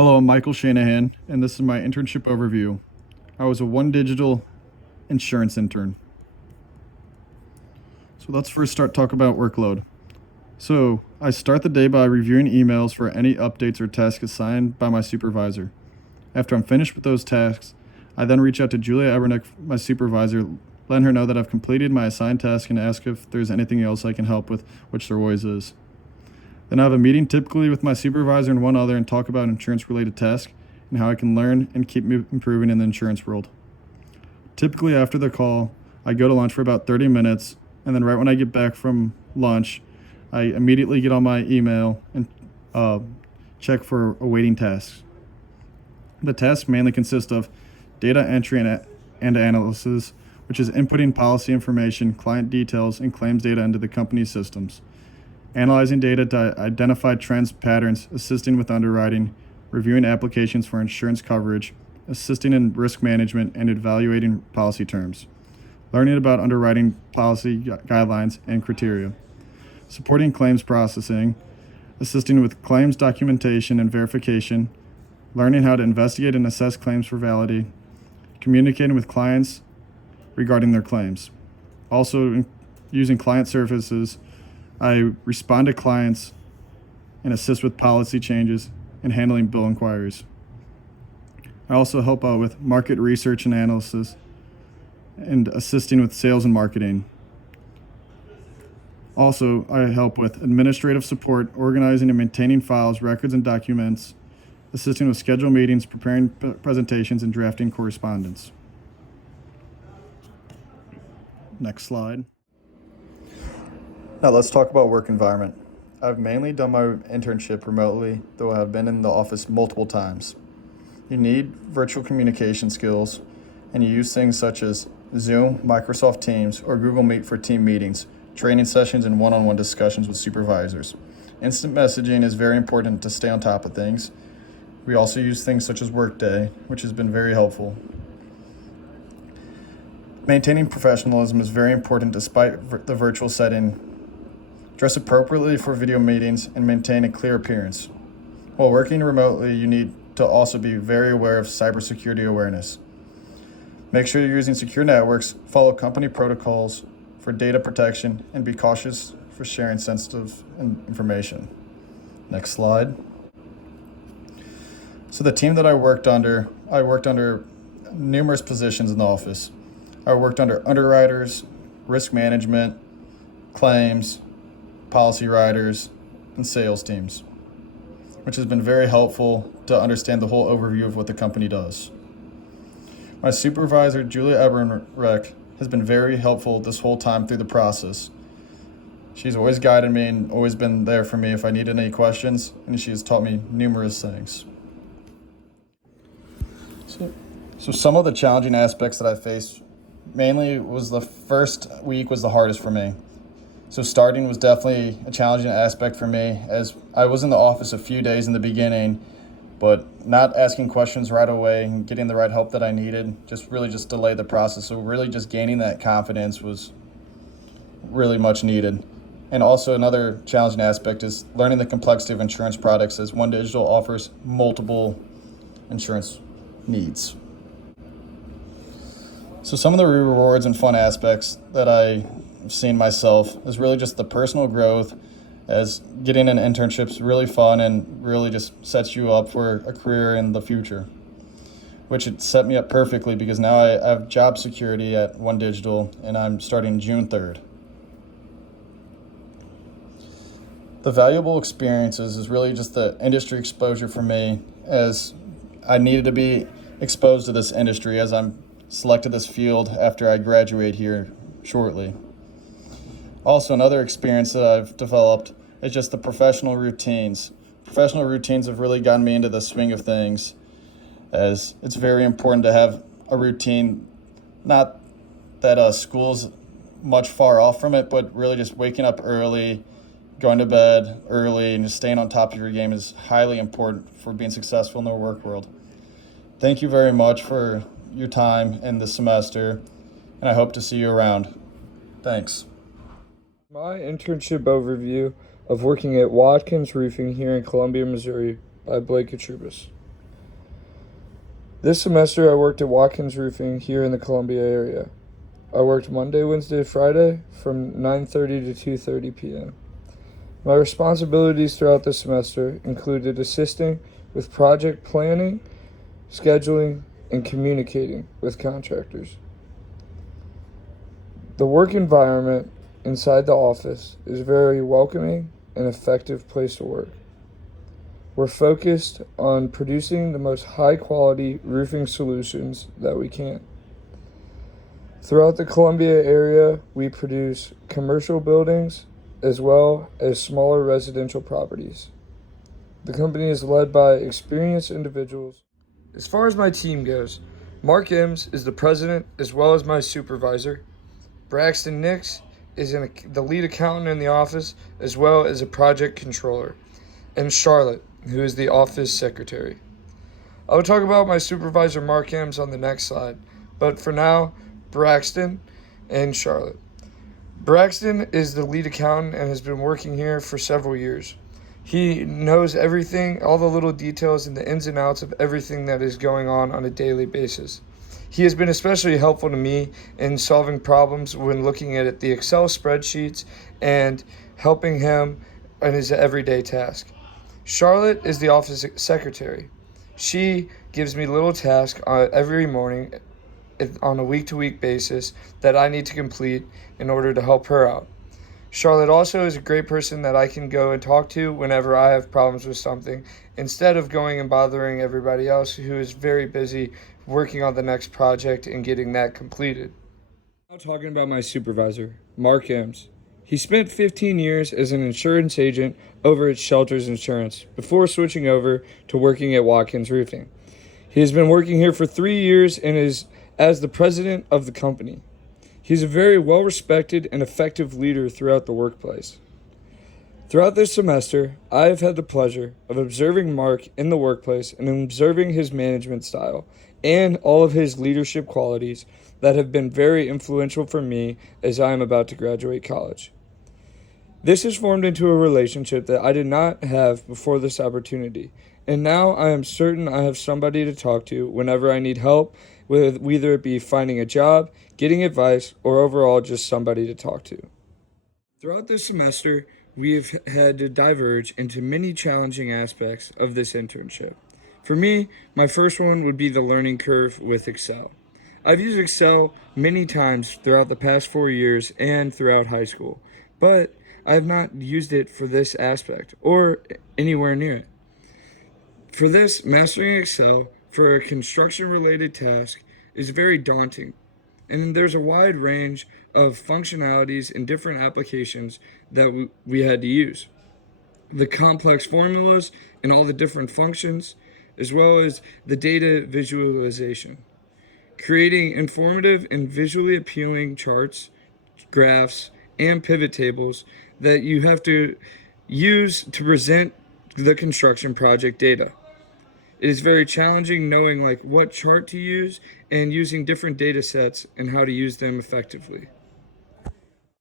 Hello, I'm Michael Shanahan, and this is my internship overview. I was a One Digital insurance intern. So let's first talk about workload. So I start the day by reviewing emails for any updates or tasks assigned by my supervisor. After I'm finished with those tasks, I then reach out to Julia Ebernick, my supervisor, letting her know that I've completed my assigned task and ask if there's anything else I can help with, which there always is. Then I have a meeting typically with my supervisor and one other and talk about insurance-related tasks and how I can learn and keep improving in the insurance world. Typically after the call, I go to lunch for about 30 minutes, and then right when I get back from lunch, I immediately get on my email and check for awaiting tasks. The tasks mainly consist of data entry and analysis, which is inputting policy information, client details, and claims data into the company's systems. Analyzing data to identify trends, patterns, assisting with underwriting, reviewing applications for insurance coverage, assisting in risk management, and evaluating policy terms. Learning about underwriting policy guidelines and criteria. Supporting claims processing, assisting with claims documentation and verification, learning how to investigate and assess claims for validity, communicating with clients regarding their claims. Also, using client services, I respond to clients and assist with policy changes and handling bill inquiries. I also help out with market research and analysis and assisting with sales and marketing. Also, I help with administrative support, organizing and maintaining files, records, and documents, assisting with scheduled meetings, preparing presentations, and drafting correspondence. Next slide. Now let's talk about work environment. I've mainly done my internship remotely, though I have been in the office multiple times. You need virtual communication skills, and you use things such as Zoom, Microsoft Teams, or Google Meet for team meetings, training sessions, and one-on-one discussions with supervisors. Instant messaging is very important to stay on top of things. We also use things such as Workday, which has been very helpful. Maintaining professionalism is very important despite the virtual setting. Dress appropriately for video meetings and maintain a clear appearance. While working remotely, you need to also be very aware of cybersecurity awareness. Make sure you're using secure networks, follow company protocols for data protection, and be cautious for sharing sensitive information. Next slide. So the team that I worked under numerous positions in the office. I worked under underwriters, risk management, claims, policy writers, and sales teams, which has been very helpful to understand the whole overview of what the company does. My supervisor, Julia Ebernick, has been very helpful this whole time through the process. She's always guided me and always been there for me if I needed any questions, and she has taught me numerous things. So some of the challenging aspects that I faced mainly was the first week was the hardest for me. So starting was definitely a challenging aspect for me, as I was in the office a few days in the beginning, but not asking questions right away and getting the right help that I needed just delayed the process. So really just gaining that confidence was really much needed. And also another challenging aspect is learning the complexity of insurance products, as One Digital offers multiple insurance needs. So some of the rewards and fun aspects that I've seen myself is really just the personal growth, as getting an internship is really fun and really just sets you up for a career in the future, which it set me up perfectly because now I have job security at One Digital and I'm starting June 3rd. The valuable experiences is really just the industry exposure for me, as I needed to be exposed to this industry as I'm selected this field after I graduate here shortly. Also, another experience that I've developed is just the professional routines. Professional routines have really gotten me into the swing of things, as it's very important to have a routine, not that school's much far off from it, but really just waking up early, going to bed early, and just staying on top of your game is highly important for being successful in the work world. Thank you very much for your time in this semester, and I hope to see you around. Thanks. My internship overview of working at Watkins Roofing here in Columbia, Missouri by Blake Katrubis. This semester I worked at Watkins Roofing here in the Columbia area. I worked Monday, Wednesday, Friday from 9:30 to 2:30 p.m. My responsibilities throughout the semester included assisting with project planning, scheduling, and communicating with contractors. The work environment inside the office is a very welcoming and effective place to work. We're focused on producing the most high quality roofing solutions that we can. Throughout the Columbia area, we produce commercial buildings as well as smaller residential properties. The company is led by experienced individuals. As far as my team goes, Mark Ems is the president as well as my supervisor. Braxton Nix is the lead accountant in the office as well as a project controller. And Charlotte, who is the office secretary. I will talk about my supervisor Mark Ems on the next slide, but for now, Braxton and Charlotte. Braxton is the lead accountant and has been working here for several years. He knows everything, all the little details and the ins and outs of everything that is going on a daily basis. He has been especially helpful to me in solving problems when looking at the Excel spreadsheets and helping him in his everyday task. Charlotte is the office secretary. She gives me little tasks every morning on a week-to-week basis that I need to complete in order to help her out. Charlotte also is a great person that I can go and talk to whenever I have problems with something, instead of going and bothering everybody else who is very busy working on the next project and getting that completed. Now talking about my supervisor, Mark Ems. He spent 15 years as an insurance agent over at Shelters Insurance before switching over to working at Watkins Roofing. He has been working here for 3 years and is as the president of the company. He's a very well-respected and effective leader throughout the workplace. Throughout this semester, I have had the pleasure of observing Mark in the workplace and observing his management style and all of his leadership qualities that have been very influential for me as I am about to graduate college. This has formed into a relationship that I did not have before this opportunity, and now I am certain I have somebody to talk to whenever I need help, whether it be finding a job, getting advice, or overall just somebody to talk to. Throughout this semester, we have had to diverge into many challenging aspects of this internship. For me, my first one would be the learning curve with Excel. I've used Excel many times throughout the past 4 years and throughout high school, but I have not used it for this aspect or anywhere near it. For this, mastering Excel for a construction-related task is very daunting, and there's a wide range of functionalities and different applications that we had to use. The complex formulas and all the different functions, as well as the data visualization. Creating informative and visually appealing charts, graphs, and pivot tables that you have to use to present the construction project data. It is very challenging knowing what chart to use and using different data sets and how to use them effectively.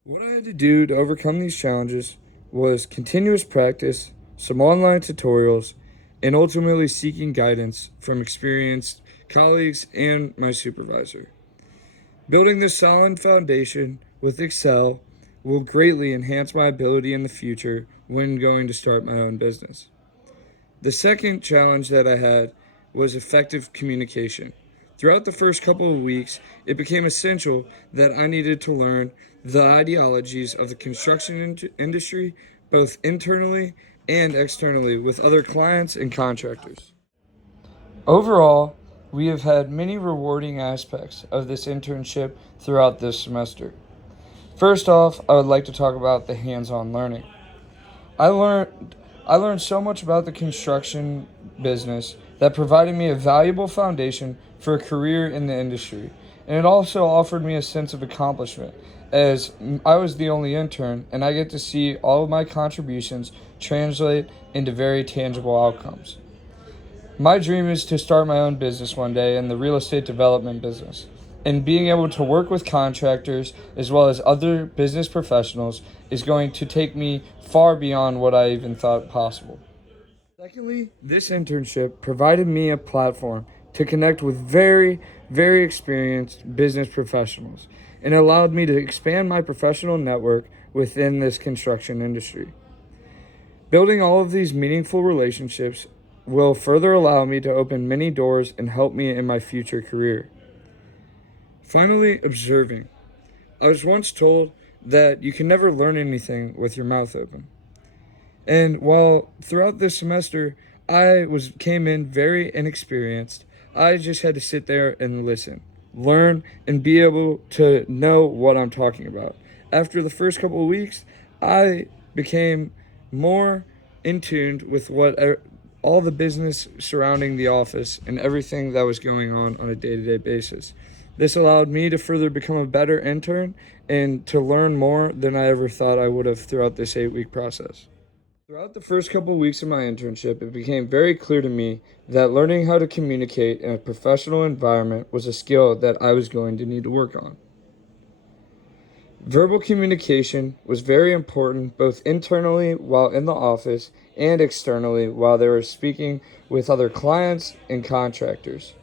What I had to do to overcome these challenges was continuous practice, some online tutorials, and ultimately seeking guidance from experienced colleagues and my supervisor. Building this solid foundation with Excel will greatly enhance my ability in the future when going to start my own business. The second challenge that I had was effective communication. Throughout the first couple of weeks, it became essential that I needed to learn the ideologies of the construction industry, both internally and externally with other clients and contractors. Overall, we have had many rewarding aspects of this internship throughout this semester. First off, I would like to talk about the hands-on learning. I learned so much about the construction business that provided me a valuable foundation for a career in the industry, and it also offered me a sense of accomplishment as I was the only intern and I get to see all of my contributions translate into very tangible outcomes. My dream is to start my own business one day in the real estate development business, and being able to work with contractors as well as other business professionals is going to take me far beyond what I even thought possible. Secondly, this internship provided me a platform to connect with very, very experienced business professionals, and allowed me to expand my professional network within this construction industry. Building all of these meaningful relationships will further allow me to open many doors and help me in my future career. Finally, observing. I was once told that you can never learn anything with your mouth open. And while throughout this semester I came in very inexperienced, I just had to sit there and listen, learn, and be able to know what I'm talking about. After the first couple of weeks, I became more in tune with all the business surrounding the office and everything that was going on a day-to-day basis. This allowed me to further become a better intern and to learn more than I ever thought I would have throughout this 8-week process. Throughout the first couple of weeks of my internship, it became very clear to me that learning how to communicate in a professional environment was a skill that I was going to need to work on. Verbal communication was very important both internally while in the office and externally while they were speaking with other clients and contractors.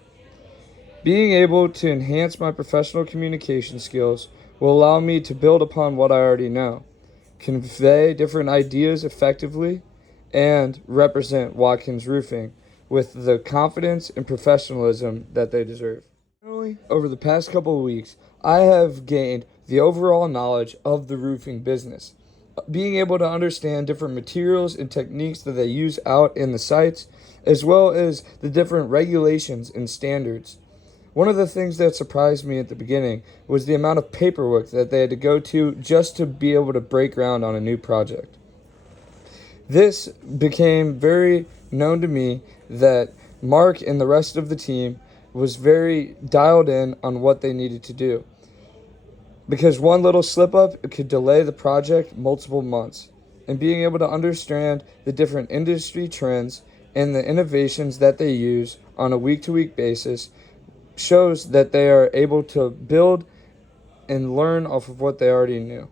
Being able to enhance my professional communication skills will allow me to build upon what I already know, convey different ideas effectively, and represent Watkins Roofing with the confidence and professionalism that they deserve. Finally, over the past couple of weeks, I have gained the overall knowledge of the roofing business, being able to understand different materials and techniques that they use out in the sites, as well as the different regulations and standards. One of the things that surprised me at the beginning was the amount of paperwork that they had to go to just to be able to break ground on a new project. This became very known to me that Mark and the rest of the team was very dialed in on what they needed to do, because one little slip up could delay the project multiple months. And being able to understand the different industry trends and the innovations that they use on a week-to-week basis shows that they are able to build and learn off of what they already knew.